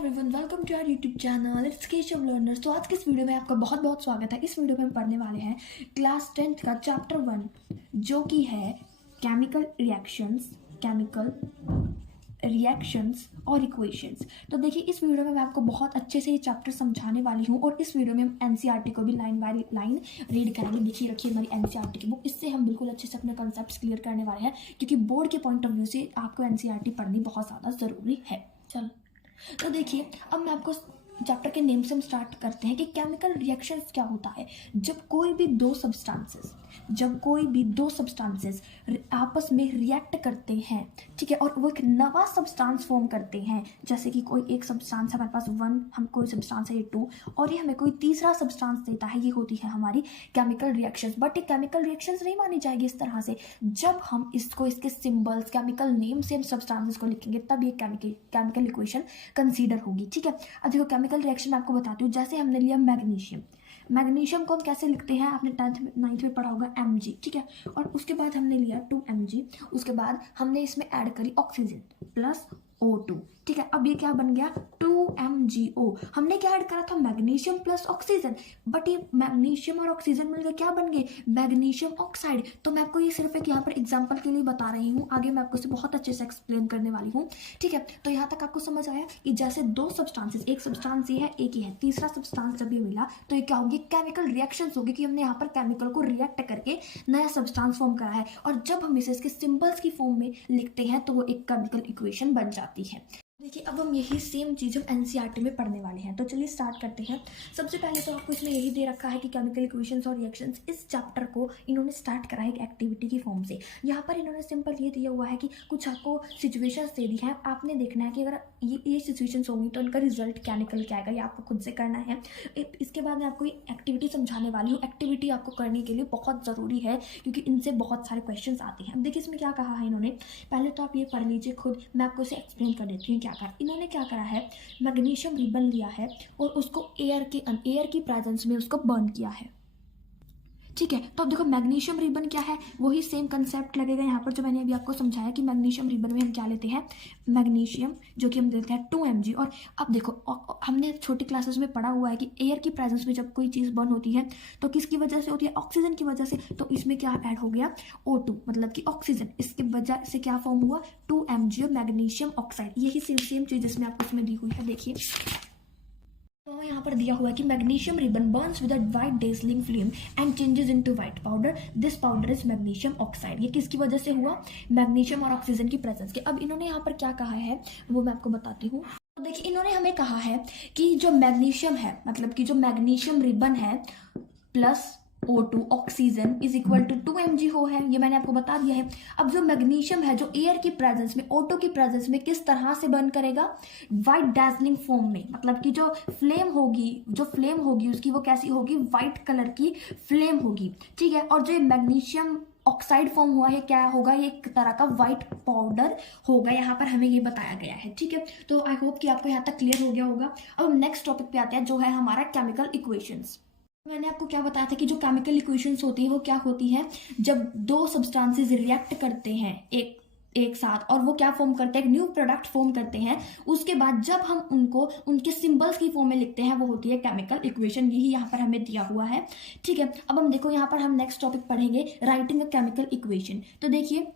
Everyone, welcome to our YouTube channel it's Keshav learners. तो आज के इस वीडियो में आपका बहुत बहुत स्वागत है। इस वीडियो में हम पढ़ने वाले हैं क्लास 10th का चैप्टर 1 जो कि है केमिकल रिएक्शंस और इक्वेशंस। तो देखिए, इस वीडियो में मैं आपको बहुत अच्छे से ये चैप्टर समझाने वाली हूँ और इस वीडियो में हम एनसीईआरटी को भी लाइन बाय लाइन रीड करेंगे। देखिए रखिए हमारी एनसीईआरटी की बुक, इससे हम बिल्कुल अच्छे से अपने कॉन्सेप्ट्स क्लियर करने वाले हैं क्योंकि बोर्ड के पॉइंट ऑफ व्यू से आपको एनसीईआरटी पढ़नी बहुत ज़्यादा ज़रूरी है। चलो तो देखिए, अब मैं आपको चैप्टर के नेम से हम स्टार्ट करते हैं कि केमिकल रिएक्शंस क्या होता है। जब कोई भी दो सब्सटेंसेस आपस में रिएक्ट करते हैं, ठीक है, और वो एक नवा सब्सटेंस फॉर्म करते हैं, जैसे कि कोई एक सब्सटेंस हमारे पास 1, हम कोई सब्सटेंस है ये 2 और ये हमें कोई तीसरा सब्सटेंस देता है, ये होती है हमारी केमिकल रिएक्शंस। बट ये केमिकल रिएक्शंस नहीं मानी जाएगी इस तरह से। जब हम इसको इसके सिंबल्स केमिकल नेम से हम सब्सटेंसेस को लिखेंगे तब ये केमिकल इक्वेशन कंसीडर होगी, ठीक है। अब देखो केमिकल रिएक्शन मैं आपको बताती हूँ। जैसे हमने लिया मैग्नीशियम को हम कैसे लिखते हैं, आपने 9th में पढ़ा होगा Mg, ठीक है। और उसके बाद हमने लिया 2Mg, उसके बाद हमने इसमें ऐड करी ऑक्सीजन प्लस O2, ठीक है। अब ये क्या बन गया 2MgO। हमने क्या ऐड करा था मैग्नीशियम प्लस ऑक्सीजन, बट ये मैग्नीशियम और ऑक्सीजन मिलकर क्या बन गए मैग्नीशियम ऑक्साइड। तो मैं आपको ये सिर्फ एक यहाँ पर एग्जांपल के लिए बता रही हूँ, आगे मैं आपको इसे बहुत अच्छे से एक्सप्लेन करने वाली हूँ, ठीक है। तो यहाँ तक आपको समझ आया कि जैसे दो सब्सटेंसेस, एक सब्सटेंस ये है एक ही है, तीसरा सब्सटेंस जब ये मिला तो ये क्या होगी केमिकल रिएक्शंस होगी कि हमने यहाँ पर केमिकल को रिएक्ट करके नया सब्सटेंस फॉर्म करा है और जब हम इसे इसके सिंबल्स की फॉर्म में लिखते हैं तो वो एक केमिकल इक्वेशन बन जाती है। देखिए, अब हम यही सेम चीज़ हम एनसीईआरटी में पढ़ने वाले हैं। तो चलिए स्टार्ट करते हैं। सबसे पहले तो आपको इसमें यही दे रखा है कि केमिकल इक्वेशंस और रिएक्शंस। इस चैप्टर को इन्होंने स्टार्ट करा है एक एक्टिविटी की फॉर्म से। यहाँ पर इन्होंने सिंपल ये दिया हुआ है कि कुछ आपको सिचुएशंस दे दी हैं, आपने देखना है कि अगर ये सिचुएशंस होंगी तो उनका रिजल्ट क्या निकल के आएगा, ये आपको खुद से करना है। इसके बाद मैं आपको एक्टिविटी समझाने वाली हूँ। एक्टिविटी आपको करने के लिए बहुत ज़रूरी है क्योंकि इनसे बहुत सारे क्वेश्चन आते हैं। अब देखिए इसमें क्या कहा है इन्होंने, पहले तो आप ये पढ़ लीजिए खुद, मैं आपको इसे एक्सप्लेन कर देती हूँ क्या कहा। इन्होंने क्या करा है, मैग्नीशियम रिबन लिया है और उसको एयर की प्रेजेंस में उसको बर्न किया है, ठीक है। तो अब देखो मैग्नीशियम रिबन क्या है, वही सेम कंसेप्ट लगेगा यहाँ पर जो मैंने अभी आपको समझाया कि मैग्नीशियम रिबन में हम क्या लेते हैं मैग्नीशियम, जो कि हम देते हैं 2Mg। और अब देखो हमने छोटी क्लासेस में पढ़ा हुआ है कि एयर की प्रेजेंस में जब कोई चीज़ बर्न होती है तो किसकी वजह से होती है ऑक्सीजन की वजह से। तो इसमें क्या ऐड हो गया O2 मतलब कि ऑक्सीजन, इसके वजह से क्या फॉर्म हुआ 2Mg मैग्नीशियम ऑक्साइड। यही सेम चीज़ इसमें आपको इसमें दी हुई है। देखिए तो यहाँ पर दिया हुआ है कि magnesium ribbon Burns with a white dazzling flame and changes into white powder, this powder is magnesium oxide. ये किसकी वजह से हुआ मैग्नीशियम और ऑक्सीजन की प्रेजेंस के। अब इन्होंने यहाँ पर क्या कहा है वो मैं आपको बताती हूँ। तो देखिए इन्होंने हमें कहा है कि जो मैग्नीशियम है, मतलब कि जो मैग्नीशियम रिबन है plus O2 oxygen is equal to 2Mg हो है, ये मैंने आपको बता दिया है। अब जो मैग्नीशियम है जो एयर की प्रेजेंस में O2 की प्रेजेंस में किस तरह से बर्न करेगा वाइट डैजलिंग फॉर्म में, मतलब कि जो फ्लेम होगी उसकी वो कैसी होगी वाइट कलर की फ्लेम होगी, ठीक है। और जो मैग्नीशियम ऑक्साइड फॉर्म हुआ है क्या होगा, ये एक तरह का व्हाइट पाउडर होगा, यहाँ पर हमें ये बताया गया है, ठीक है। तो आई होप कि आपको यहाँ तक क्लियर हो गया होगा। अब हम नेक्स्ट टॉपिक पे आते हैं जो है हमारा केमिकल इक्वेशंस। मैंने आपको क्या बताया था कि जो केमिकल इक्वेशंस होती है वो क्या होती है, जब दो सब्सटेंसेस रिएक्ट करते हैं एक साथ और वो क्या फॉर्म करते हैं एक न्यू प्रोडक्ट फॉर्म करते हैं, उसके बाद जब हम उनको उनके सिंबल्स की फॉर्म में लिखते हैं वो होती है केमिकल इक्वेशन। यही यहाँ पर हमें दिया हुआ है, ठीक है। अब हम देखो यहाँ पर हम नेक्स्ट टॉपिक पढ़ेंगे राइटिंग अ केमिकल इक्वेशन। तो देखिए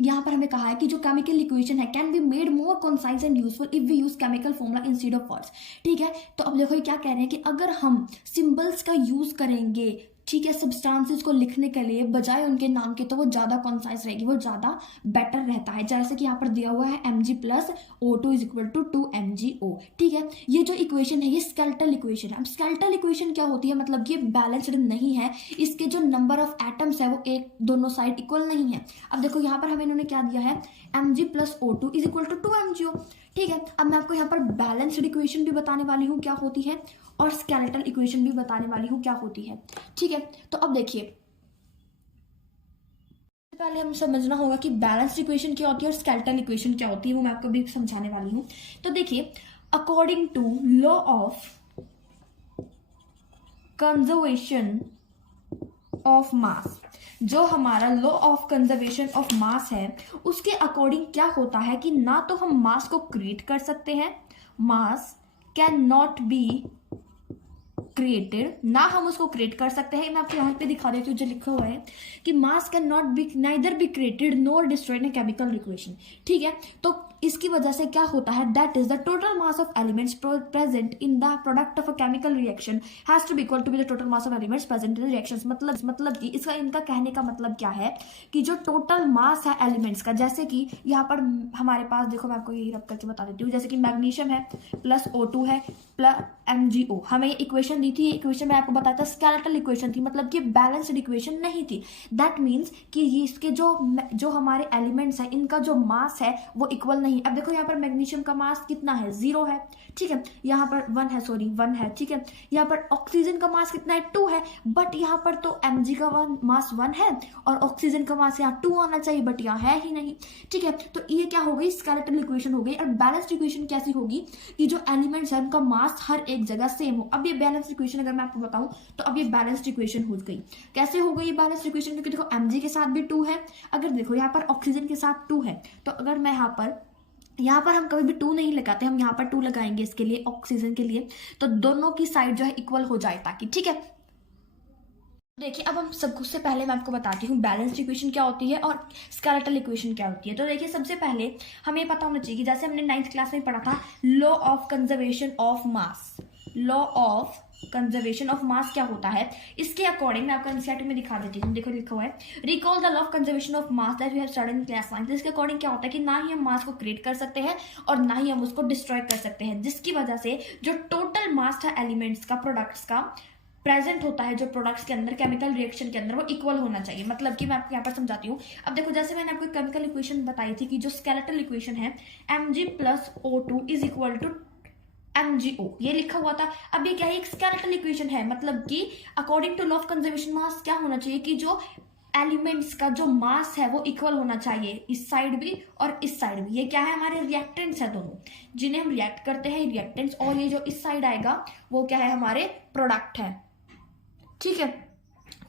यहाँ पर हमें कहा है कि जो केमिकल इक्वेशन है can be made more concise and useful if we use chemical formula instead of words, ठीक है। तो अब देखो ये क्या कह रहे हैं कि अगर हम सिंबल्स का यूज करेंगे, ठीक है, सब्सटेंसेस को लिखने के लिए बजाय उनके नाम के, तो वो ज़्यादा कॉन्साइज रहेगी, वो ज़्यादा बेटर रहता है। जैसे कि यहाँ पर दिया हुआ है Mg plus O2 is equal to 2MgO, ठीक है। ये जो इक्वेशन है ये स्केलेटल इक्वेशन है। अब स्केलेटल इक्वेशन क्या होती है, मतलब ये बैलेंस्ड नहीं है, इसके जो नंबर ऑफ एटम्स है वो एक दोनों साइड इक्वल नहीं है। अब देखो यहाँ पर हमें इन्होंने क्या दिया है Mg plus O2 is equal to 2MgO, ठीक है। अब मैं आपको यहाँ पर बैलेंस्ड इक्वेशन भी बताने वाली हूँ क्या होती है और स्केलेटल इक्वेशन भी बताने वाली हूँ क्या होती है, ठीक है। तो अब देखिए पहले हम समझना होगा कि बैलेंस्ड इक्वेशन क्या होती है और स्केलेटल इक्वेशन क्या होती है, वो मैं आपको भी समझाने वाली हूँ। तो देखिए according to law of conservation of mass, जो हमारा law of conservation of mass है उसके अकॉर्डिंग क्या होता है कि ना तो हम मास को क्रिएट कर सकते हैं मास कैन नॉट बी क्रिएटेड, ना हम उसको क्रिएट कर सकते हैं। मैं आपको यहाँ पे दिखा देती हूँ जो लिखा हुआ है कि mass can not be neither be created nor destroyed in chemical reaction. ठीक है, तो इसकी वजह से क्या होता है, that is the total mass of elements present in the product of a chemical reaction has to be equal to be the total mass of elements present in reactions. मतलब कि इसका इनका कहने का मतलब क्या है कि जो टोटल मास है एलिमेंट्स का, जैसे कि यहाँ पर हमारे पास देखो, मैं आपको यही रब करके बता देती हूँ, जैसे कि मैग्नीशियम है प्लस O2 है प्लस MgO, हमें इक्वेशन दी थी, इक्वेशन में आपको बताया था स्केलेटल इक्वेशन थी, मतलब कि बैलेंस्ड इक्वेशन नहीं थी। दैट मीन्स कि ये इसके जो हमारे एलिमेंट्स हैं इनका जो मास है वो इक्वल नहीं। अब देखो यहाँ पर मैग्नीशियम का मास कितना है, 0 है, ठीक है, यहाँ पर 1 है, ठीक है, यहाँ पर ऑक्सीजन का मास कितना है, 2 है, बट यहाँ पर तो Mg का मास 1 है और ऑक्सीजन का मास यहाँ 2 आना चाहिए, बट यहाँ है ही नहीं। ठीक है, तो ये क्या हो गई, स्केलेटल इक्वेशन हो गई। और बैलेंस्ड इक्वेशन कैसी होगी कि जो एलिमेंट्स है उनका मास हर एक जगह सेम हो। अब ये बैलेंस्ड इक्वेशन अगर मैं आपको बताऊं तो अब ये बैलेंस्ड इक्वेशन हो गई। कैसे हो गई ये बैलेंस्ड इक्वेशन, क्योंकि देखो Mg के साथ भी 2 है, अगर देखो यहाँ पर ऑक्सीजन के साथ 2 है, तो अगर मैं यहाँ पर हम कभी भी 2 नहीं लगाते, हम यहाँ पर 2 लगाएंगे इसके लिए, ऑक्सीजन के लिए, तो दोनों की साइड जो है इक्वल हो जाए ताकि, ठीक है। देखिए अब हम सबसे पहले मैं आपको बताती हूँ बैलेंस्ड इक्वेशन क्या होती है और स्केलेटल इक्वेशन क्या होती है। तो देखिए सबसे पहले हमें पता होना चाहिए कि जैसे हमने 9th क्लास में पढ़ा था law of conservation of mass, law of conservation of मास क्या होता है, इसके अकॉर्डिंग मैं आपको एनसीईआरटी में दिखा देती हूँ। देखो लिखा हुआ है recall the law of conservation of mass that we have studied in class 9। इसके अकॉर्डिंग क्या होता है कि ना ही हम मास को क्रिएट कर सकते हैं और ना ही हम उसको डिस्ट्रॉय कर सकते हैं, जिसकी वजह से जो टोटल मास है एलिमेंट्स का, प्रोडक्ट्स का प्रेजेंट होता है जो प्रोडक्ट्स के अंदर केमिकल रिएक्शन के अंदर, वो इक्वल होना चाहिए। मतलब कि मैं आपको यहाँ पर समझाती हूँ। अब देखो जैसे मैंने आपको केमिकल इक्वेशन बताई थी कि जो स्केलेटल इक्वेशन है Mg plus O2 is equal to MgO, ये लिखा हुआ था। अब ये क्या है, एक स्केलेटल इक्वेशन है, मतलब कि according to law of conservation mass क्या होना चाहिए कि जो एलिमेंट्स का जो मास है वो इक्वल होना चाहिए, इस साइड भी और इस साइड भी। ये क्या है, हमारे रिएक्टेंट्स है दोनों, जिन्हें हम रिएक्ट करते हैं, रिएक्टेंट्स, और ये जो इस साइड आएगा वो क्या है, हमारे प्रोडक्ट है, ठीक है।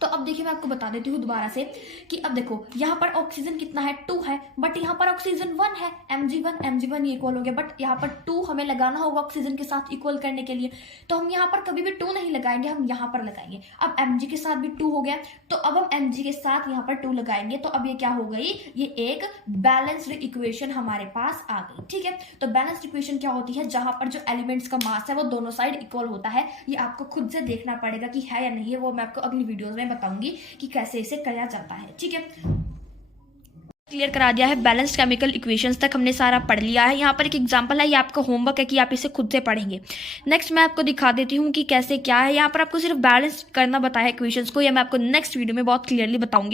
तो अब देखिए मैं आपको बता देती हूँ दोबारा से कि अब देखो यहाँ पर ऑक्सीजन कितना है, 2 है, बट यहाँ पर ऑक्सीजन 1 है, Mg1 ये इक्वल हो गया, बट यहाँ पर 2 हमें लगाना होगा ऑक्सीजन के साथ इक्वल करने के लिए, तो हम यहाँ पर कभी भी 2 नहीं लगाएंगे, हम यहाँ पर लगाएंगे। अब Mg के साथ भी 2 हो गया, तो अब हम Mg के साथ यहाँ पर 2 लगाएंगे, तो अब ये क्या हो गई, ये एक बैलेंस्ड इक्वेशन हमारे पास आ गई, ठीक है। तो बैलेंस्ड इक्वेशन क्या होती है, जहां पर जो एलिमेंट्स का मास है वो दोनों साइड इक्वल होता है। ये आपको खुद से देखना पड़ेगा कि है या नहीं है, वो मैं आपको अगली वीडियोज में बताऊंगी कि कैसे इसे किया जाता है, ठीक है। क्लियर करा दिया है, बैलेंस्ड केमिकल इक्वेशंस तक हमने सारा पढ़ लिया है। यहाँ पर एक एग्जांपल है, ये आपका होमवर्क है कि आप इसे खुद से पढ़ेंगे। नेक्स्ट मैं आपको दिखा देती हूँ कि कैसे क्या है। यहाँ पर आपको सिर्फ बैलेंस करना बताया इक्वेशंस को, या मैं आपको नेक्स्ट वीडियो में बहुत क्लियरली बताऊंगी।